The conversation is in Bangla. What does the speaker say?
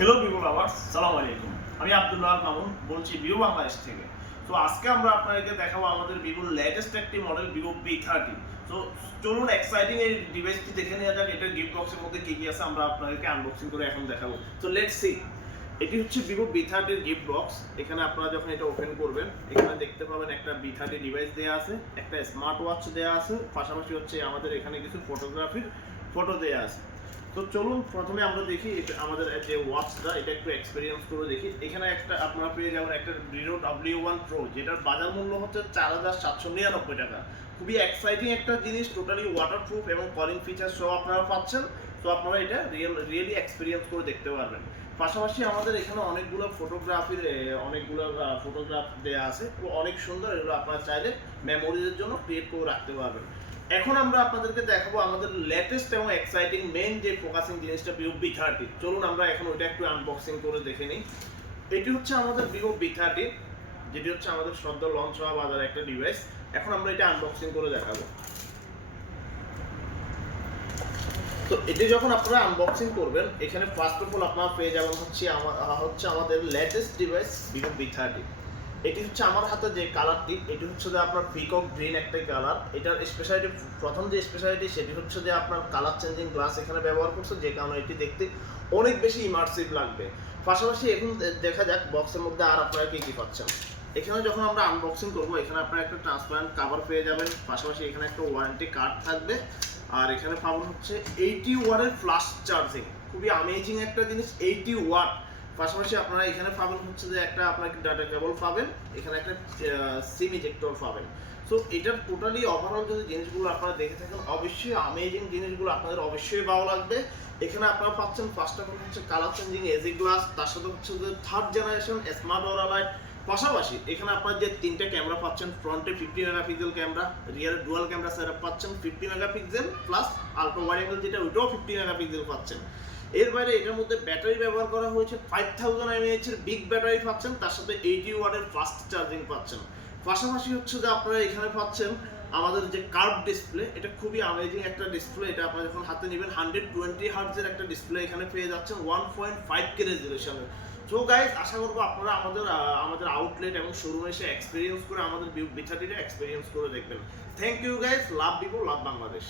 হ্যালো ভিভো লাভার্স, সালাম আলাইকুম। আমি আব্দুল্লাহ মামুন বলছি ভিভো বাংলাদেশ থেকে। তো আজকে আমরা আপনাদেরকে দেখাবো আমাদের ভিভোর লেটেস্ট একটি মডেল ভিভো V30। তো চলুন এক্সাইটিং এই ডিভাইসটি দেখে নেওয়া যাক। এটার গিফট বক্সের মধ্যে কি কি আছে আমরা আপনাদেরকে আনবক্সিং করে এখন দেখাবো। তো লেটস সি। এটি হচ্ছে ভিভো V30 এর গিফট বক্স। এখানে আপনারা যখন এটা ওপেন করবেন, এখানে দেখতে পাবেন একটা V30 ডিভাইস দেওয়া আছে, একটা স্মার্ট ওয়াচ দেওয়া আছে, পাশাপাশি হচ্ছে আমাদের এখানে কিছু ফটোগ্রাফির ফটো দেওয়া আছে। তো চলুন প্রথমে আমরা দেখি আমাদের যে ওয়াচটা এটা একটু এক্সপেরিয়েন্স করে দেখি। এখানে একটা আপনারা পেয়ে যাবেন একটা ভিভো W1 Pro, যেটার বাজার মূল্য হচ্ছে 4799 টাকা। খুবই এক্সাইটিং একটা জিনিস, টোটালি ওয়াটারপ্রুফ এবং কলিং ফিচার সহ আপনারা পাচ্ছেন। তো আপনারা এটা রিয়েলি এক্সপেরিয়েন্স করে দেখতে পারবেন। পাশাপাশি আমাদের এখানে অনেকগুলো ফটোগ্রাফ দেওয়া আছে, অনেক সুন্দর। এগুলো আপনারা চাইলে মেমোরিজের জন্য ক্রিয়েট করে রাখতে পারবেন। এখন আমরা আপনাদেরকে দেখাবো আমাদের লেটেস্ট এবং এক্সাইটিং মেইন যে ফোকাসিং জিনিসটা ভিভো V30। চলুন আমরা এখন ওইটা একটু আনবক্সিং করে দেখে নিই। এটি হচ্ছে আমাদের ভিভো V30, যেটি হচ্ছে আমাদের সদ্য লঞ্চ হওয়া বাজারে একটা ডিভাইস। এখন আমরা এটা আনবক্সিং করে দেখাবো। তো এটি যখন আপনারা আনবক্সিং করবেন, এখানে ফার্স্ট অফ অল আপনারা পেয়ে যাবেন হচ্ছে আমাদের লেটেস্ট ডিভাইস ভিভো V30। এটি হচ্ছে আমার হাতে যে কালারটি, এটি হচ্ছে যে আপনার পিকক গ্রিন একটা কালার। এটার স্পেশালিটি, প্রথম যে স্পেশালিটি সেটি হচ্ছে যে আপনার কালার চেঞ্জিং গ্লাস এখানে ব্যবহার করছে, যে কারণে এটি দেখতে অনেক বেশি ইমার্সিভ লাগবে। পাশাপাশি এখন দেখা যাক বক্সের মধ্যে আর আপনারা কি কি পাচ্ছেন। এখানে যখন আমরা আনবক্সিং করবো, এখানে আপনারা একটা ট্রান্সপারেন্ট কভার পেয়ে যাবেন, পাশাপাশি এখানে একটা ওয়ারেন্টি কার্ড থাকবে, আর এখানে পাবেন হচ্ছে 80 ওয়াটের ফ্লাশ চার্জিং। খুবই অ্যামেজিং একটা জিনিস, 80 ওয়াট। পাশাপাশি আপনারা এখানে পাবেন হচ্ছে যে একটা আপনার ডাটা কেবল পাবেন, এখানে একটা সিম ইজেক্টর পাবেন। সো এটার টোটালি ওভারঅল যদি জিনিসগুলো আপনারা দেখে থাকেন, অবশ্যই অ্যামেজিং জিনিসগুলো আপনাদের অবশ্যই ভালো লাগবে। এখানে আপনারা পাচ্ছেন ফার্স্ট অফ অল হচ্ছে কালার চেঞ্জিং এজি গ্লাস, তার সাথে হচ্ছে যে third generation smart aura light. পাশাপাশি এখানে আপনারা যে তিনটা ক্যামেরা পাচ্ছেন, ফ্রন্টে 50 মেগাপিক্সেল ক্যামেরা, রিয়ারে ডুয়াল ক্যামেরা সেটআপ পাচ্ছেন 50 megapixel, plus ultra wide angle যেটা ওইটাও 50 মেগাপিক্সেল পাচ্ছেন। এর বাইরে এটার মধ্যে ব্যাটারি ব্যবহার করা হয়েছে 5000 mAh এর বিগ ব্যাটারি পাচ্ছেন, তার সাথে 80 ওয়াটের ফাস্ট চার্জিং পাচ্ছেন। পাশাপাশি হচ্ছে যে আপনারা এখানে পাচ্ছেন আমাদের যে কার্ভ ডিসপ্লে, এটা খুবই অ্যামেজিং একটা ডিসপ্লে। এটা আপনারা যখন হাতে নেবেন 120 হার্টজের একটা ডিসপ্লে এখানে পেয়ে যাচ্ছেন 1.5K রেজোলিউশনের। সো গাইজ, আশা করবো আপনারা আমাদের আউটলেট এবং শোরুমে এসে এক্সপিরিয়েন্স করে আমাদের V30টা এক্সপিরিয়েন্স করে দেখবেন। Thank you guys, love Vivo, love Bangladesh.